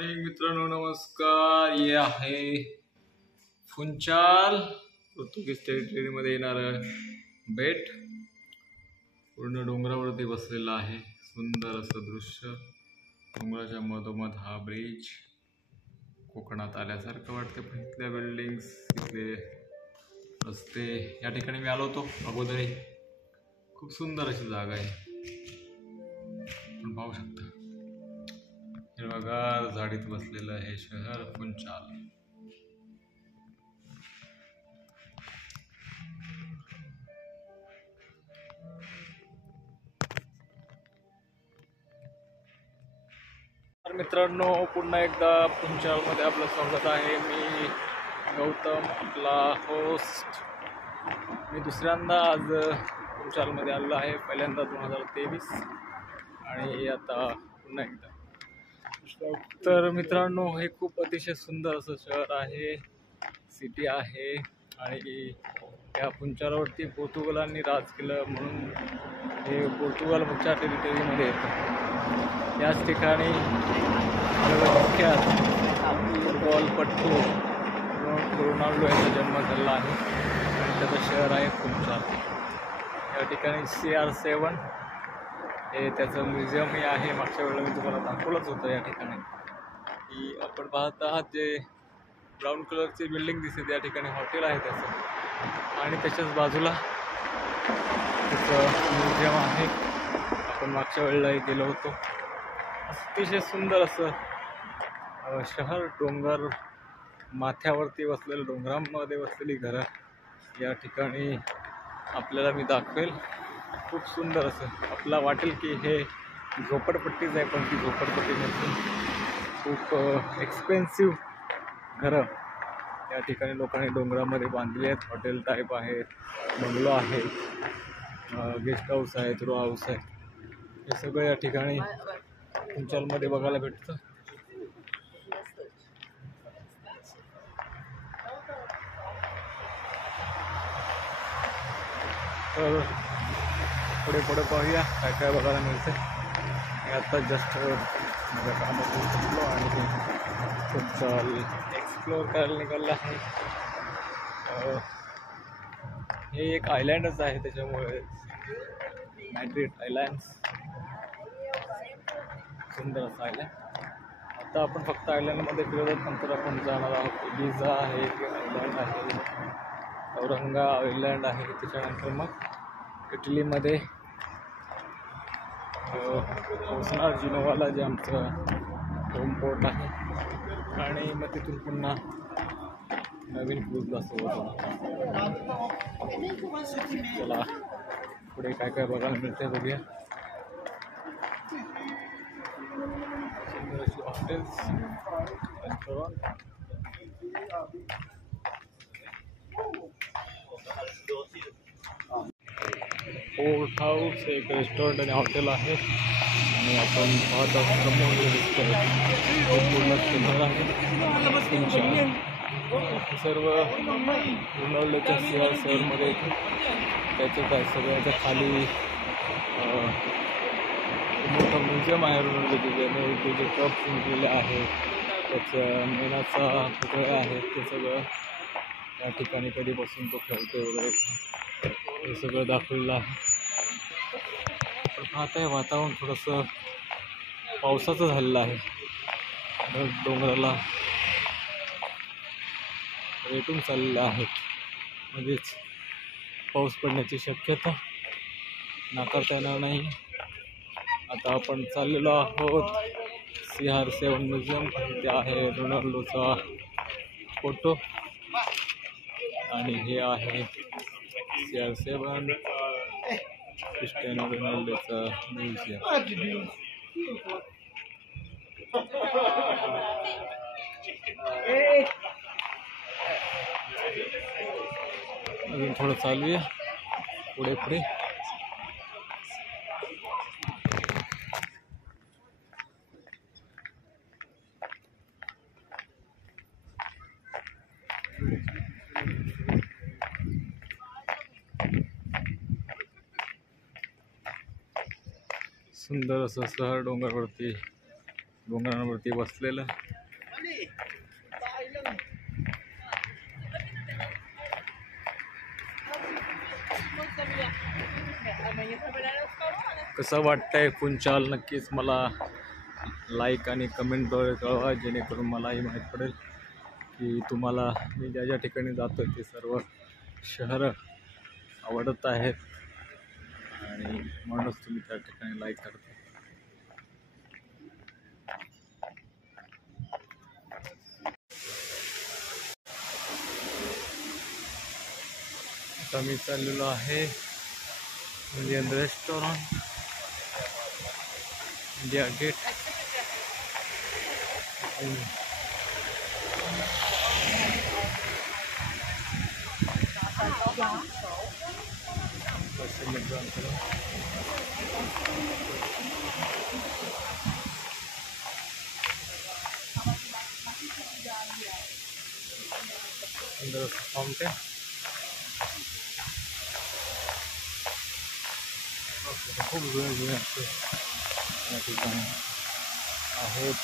Morning मित्रांनो, नमस्कार. हे आहे फुंचाल पोर्तुगीज टेरिटरीमध्ये येणारं बेट. पूर्ण डोंगरावरती बसलेलं आहे. सुंदर असं दृश्य. डोंगराच्या मधोमध हा ब्रिज. कोकणात आल्यासारखं वाटतं. पण इथल्या बिल्डिंग्स, इथले रस्ते, या ठिकाणी मी आलो होतो अगोदरही. खूप सुंदर अशी जागा आहे. आपण पाहू शकता हिरवागार झाडीत बसलेलं हे शहर फुंचाल. तर मित्रांनो, पुन्हा एकदा फुंचालमध्ये आपलं स्वागत आहे. मी गौतम, आपला होस्ट. मी दुसऱ्यांदा आज फुंचालमध्ये आलेलो आहे. पहिल्यांदा 2023 आणि आता पुन्हा एकदा. तर मित्रांनो, हे खूप अतिशय सुंदर असं शहर आहे, सिटी आहे. आणि या फुंचालवरती पोर्तुगालांनी राज केलं म्हणून हे पोर्तुगालच्या टेरिटरीमध्ये येतं. याच ठिकाणी विख्यात फुटबॉलपटू रोनाल्डो यांचा जन्म झाला आहे आणि त्याचं शहर आहे फुंचाल. या ठिकाणी CR7 हे त्याचं म्युझियमही आहे. मागच्या वेळेला मी तुम्हाला दाखवलंच होतं. या ठिकाणी की आपण पाहत आहात जे ब्राऊन कलरची बिल्डिंग दिसते, त्या ठिकाणी हॉटेल आहे त्याचं, आणि त्याच्याच बाजूला त्याचं म्युझियम आहे. आपण मागच्या वेळेलाही गेलो होतो. अतिशय सुंदर असं शहर. डोंगर माथ्यावरती बसलेलं, डोंगरांमध्ये बसलेली घरं या ठिकाणी आपल्याला मी दाखवेल. खूप सुंदर असं आपल्याला वाटेल की हे झोपडपट्टीच आहे, पण ती झोपडपट्टी नसून खूप एक्सपेन्सिव्ह घरं या ठिकाणी लोकांनी डोंगरामध्ये बांधली आहेत. हॉटेल टाईप आहेत, बंगलो आहेत, गेस्ट हाऊस आहेत, रो हाऊस आहे. हे सगळं या ठिकाणी फुंचालमध्ये बघायला भेटतं. तर पुढे पाहूया काय काय बघायला मिळतं. मी आत्ता जस्ट माझ्या कामातून शिकलो आणि फुंचाल एक्सप्लोअर करायला निघालं आहे. हे एक आयलँडच आहे, त्याच्यामुळे मॅड्रिड आयलँड, सुंदर असं आयलँड. आता आपण फक्त आयलँडमध्ये फिरत, नंतर आपण जाणार आहोत. इबिजा आहे, आयलँड आहे, औरंगा आयलँड आहे. त्याच्यानंतर मग इटलीमध्ये पोचणार, जिनोवाला, जे आमचं होम पोर्ट आहे. आणि मग तिथून पुन्हा नवीन क्रूजला सोबत. चला पुढे काय काय बघायला मिळते बघूया. हॉटेल्स, रेस्टॉरंट, पोर्ट हाऊस एक रेस्टॉरंट आणि हॉटेल आहे. आणि आपण पाहत आहोत समोर पूर्ण सुंदर आहे. सर्व रोनाल्डोच्या CR7मध्ये येतं. त्याचं काय सगळ्याच्या खाली मोठं म्युझियम आहे रोनाल्डोचे, ज्याने ते जे कप जिंकलेले आहे, त्याचं मेणाचा पुतळा आहे. ते सगळं या ठिकाणी कधीपासून तो खेळतो वगैरे हे सगळं दाखवलेलं आहे. पण पाहत आहे वातावरण थोडंसं पावसाचं झालेलं आहे. डोंगराला रेटून चाललेलं आहे, म्हणजेच पाऊस पडण्याची शक्यता नाकारता येणार नाही. आता आपण चाललेलो आहोत CR7 म्युझियम. ते आहे रोनाल्डोचा फोटो आणि हे आहे CR7 क्रिस्टियानो रोनाल्डोचा म्युझियम. अजून थोडं चालूया पुढे. सुंदर असं शहर डोंगरावरती डोंगरावरती बसलेलं. कसं वाटतंय खुंचाल, नक्कीच मला लाईक आणि कमेंटद्वारे कळवा, जेणेकरून मलाही माहीत पडेल की तुम्हाला मी ज्या ज्या ठिकाणी जातो ते सर्व शहरं आवडत आहेत आणि म्हणूनच तुम्ही त्या ठिकाणी लाईक करता. आता मी चाललेलो आहे इंडियन रेस्टॉरंट, इंडिया गेट. सुंदर फाउंटेन. खूप जुने असे या ठिकाणी आहेत.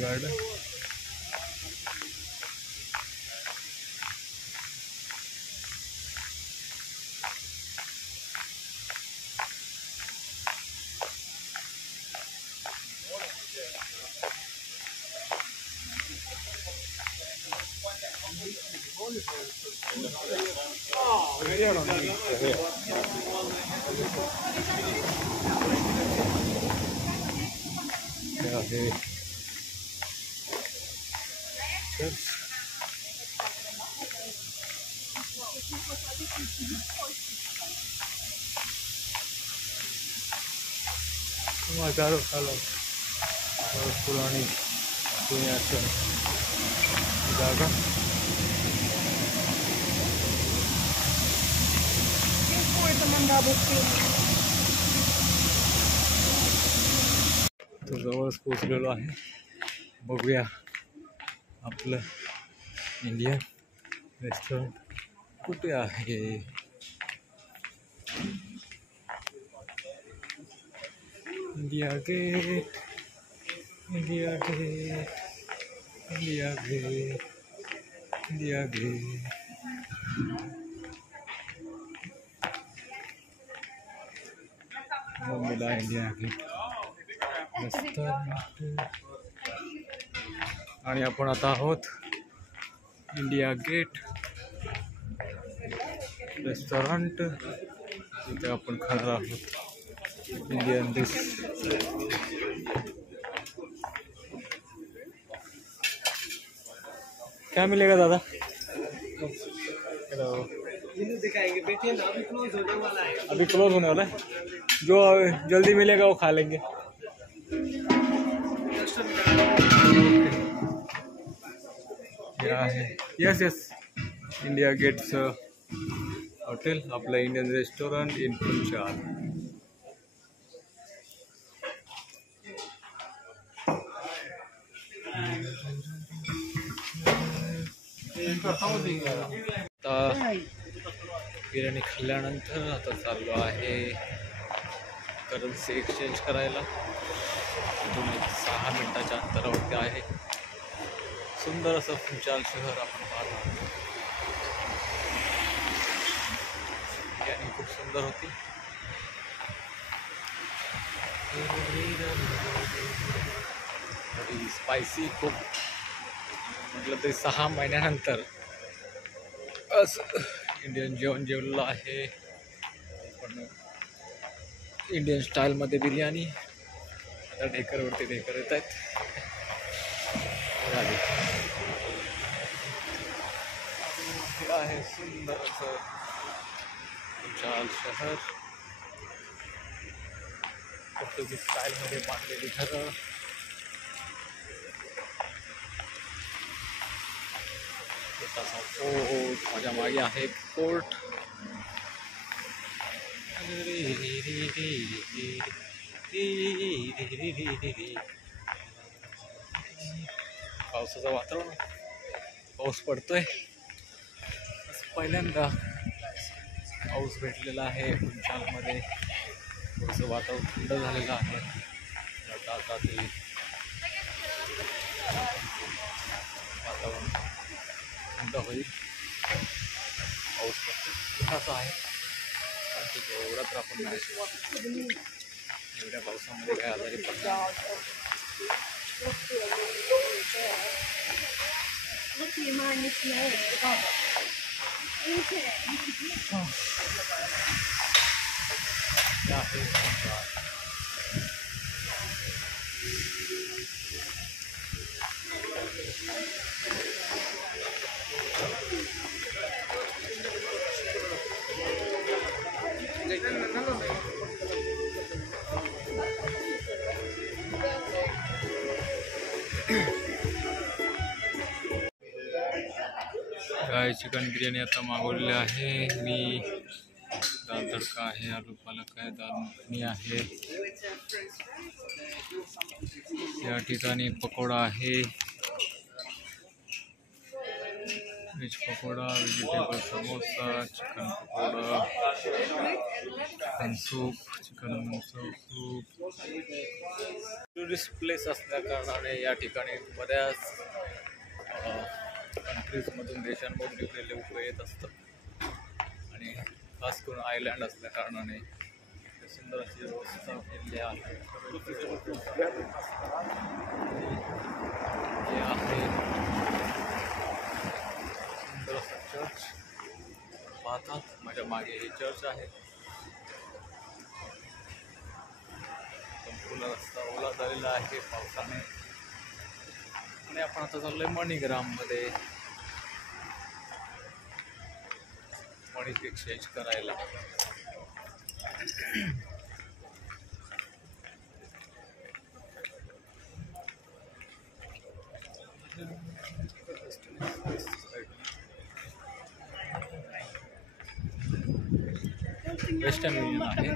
गार्डन. आहे हजारों सालों पुरानी दुनिया से जागा. तो जवळच पोचलेलो आहे. बघूया आपलं इंडियन रेस्टॉरंट कुठे आहे. India Gate, India Gate, India Gate, India Gate. मिला इंडिया गेट आणि आपण आता आहोत इंडिया गेट रेस्टॉरंट. इथे आपण खाणार आहोत इंडियन डिश. क्या मिलेगा दादा? दिखाएंगे बेटे, अभी क्लोज होने वाला है. अभी क्लोज होने वाला है. जो जल्दी मिलेगा वो खा लेंगे. Yes yes, India Gates hotel, आपलं इंडियन रेस्टॉरंट इन खुंचाल. आता बिर्याणी खाल्ल्यानंतर आता चाललो आहे करन्सी एक्सचेंज करायला. इथून एक 6 मिनिटाच्या अंतरावरती आहे. सुंदर असं खुंचाल शहर आपण पाहतो. बिर्याणी खूप सुंदर होती. स्पायसी खूप, म्हटलं तरी 6 महिन्यानंतर असं इंडियन जेवण जेवलेलं आहे. पण इंडियन स्टाईलमध्ये बिर्याणी. आता ढेकरवरती ढेकर येत आहेत. हे आहे सुंदर असं खुंचाल शहर. पोर्तुगीज स्टाईलमध्ये बांधलेली घरं. छोटासा फोर्ट, माझ्या मागे आहे एक फोर्ट. पावसाचं वातावरण, पाऊस पडतोय. पहिल्यांदा पाऊस भेटलेला आहे खुंचालमध्ये. थोडंसं वातावरण थंड झालेलं आहे. आता ते वातावरण थंड होईल. पाऊस पडतो आहे, पण ठीक आहे, एवढा तर आपण नाही. एवढ्या पावसामध्ये काय आजारी पडणार. काय चिकन बिर्याणी आता मागवलेली आहे मी. दाल तडका आहे, आलू पालक आहे, दाल मखनी आहे. या ठिकाणी पकोडा आहे, veg pakora, vegetable samosa, chicken pakora, chicken soup, chicken soup. Tourist place असल्या कारणाने या ठिकाणी बऱ्याच कंट्रीजमधून, देशांमधून इकडे लोक येत असतात. आणि खास करून आयलँड असल्या कारणाने सुंदर अशी व्यवस्था केलेली आहे. हे आहे सुंदर असं चर्च पाहतात. माझ्या मागे हे चर्च आहे. संपूर्ण रस्ता ओला झालेला आहे पावसाने. आणि आपण आता चाललोय मणीग्राममध्ये मनी एक्सचेंज करायला. वेस्टर्न युनियन आहे.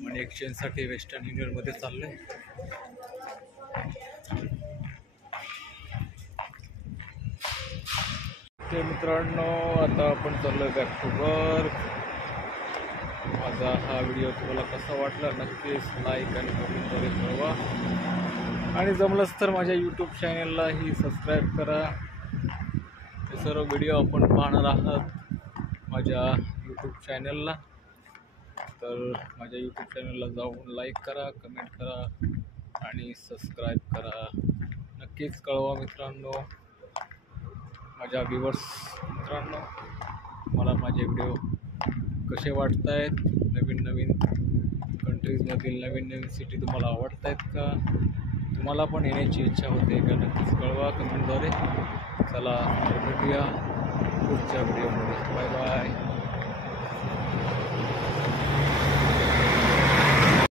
मनी एक्सचेंजसाठी वेस्टर्न युनियनमध्ये चाललोय. ते मित्रांनो, आता आपण चाललोय बॅक टू वर्क. माझा हा व्हिडिओ तुम्हाला कसा वाटला नक्कीच लाईक आणि कमेंटद्वारे कळवा. आणि जमलंच तर माझ्या यूट्यूब चॅनललाही सबस्क्राईब करा. हे सर्व व्हिडिओ आपण पाहणार आहात माझ्या यूट्यूब चॅनलला. तर माझ्या यूट्यूब चॅनलला जाऊन लाईक करा, कमेंट करा आणि सबस्क्राईब करा. नक्कीच कळवा मित्रांनो. माझ्या व्ह्यूवर्स मित्रांनो, मला माझे व्हिडिओ कसे वाटत आहेत, नवीन नवीन कंट्रीजमधील नवीन नवीन सिटी तुम्हाला आवडत आहेत का, तुम्हाला पण येण्याची इच्छा होते का, नक्कीच कळवा कमेंटद्वारे. चला भेटूया पुढच्या व्हिडिओमध्ये. Bye bye.